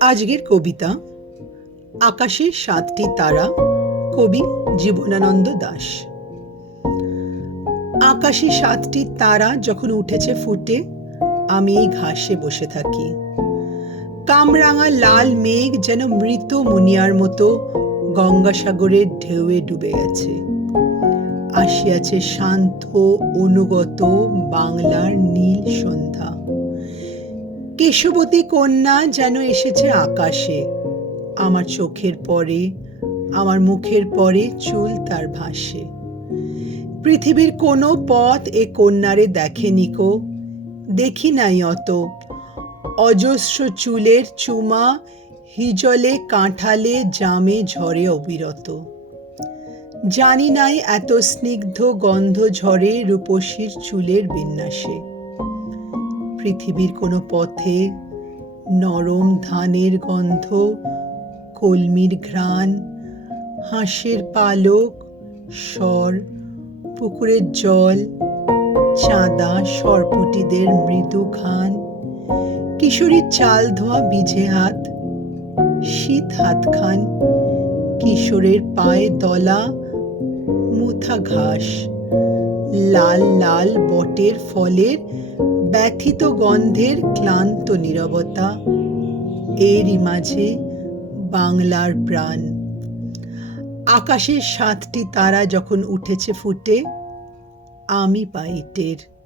আজকের কবিতা, আকাশের সাতটি তারা, কবি জীবনানন্দ দাস। আকাশে সাতটি তারা যখন উঠেছে ফুটে, আমি এই ঘাসে বসে থাকি। কামরাঙা লাল মেঘ যেন মৃত মুনিয়ার মতো গঙ্গাসাগরের ঢেউয়ে ডুবে গেছে আসিয়াছে শান্ত, অনুগত বাংলার নীল সন্ধ্যা। কেশবতী কন্যা যেন এসেছে আকাশে। আমার চোখের পরে, আমার মুখের পরে চুল তার ভাসে। পৃথিবীর কোনো পথ এ কন্যারে দেখেনি কো। দেখি নাই অত। অজস্র চুলের চুমা, হিজলে কাঁঠালে জামে ঝরে অবিরত। জানি নাই এত স্নিগ্ধ গন্ধ ঝরে রূপসীর চুলের বিন্যাসে। পৃথিবীর কোনো পথে নরম ধানের গন্ধ, কলমির ঘ্রাণ, হাঁসের পালক, স্বর, পুকুরের জল, চাঁদা, সরপুটিদের মৃদু ঘান কিশোরীর চাল ধোয়া বিঝে হাত, শীত হাত খান, কিশোরের পায়ে দলা, মুথা ঘাস, লাল লাল বটের ফলের ব্যথিত গন্ধের ক্লান্ত নিরবতা, এরই মাঝে বাংলার প্রাণ। আকাশের সাতটি তারা যখন উঠেছে ফুটে, আমি পাই টের।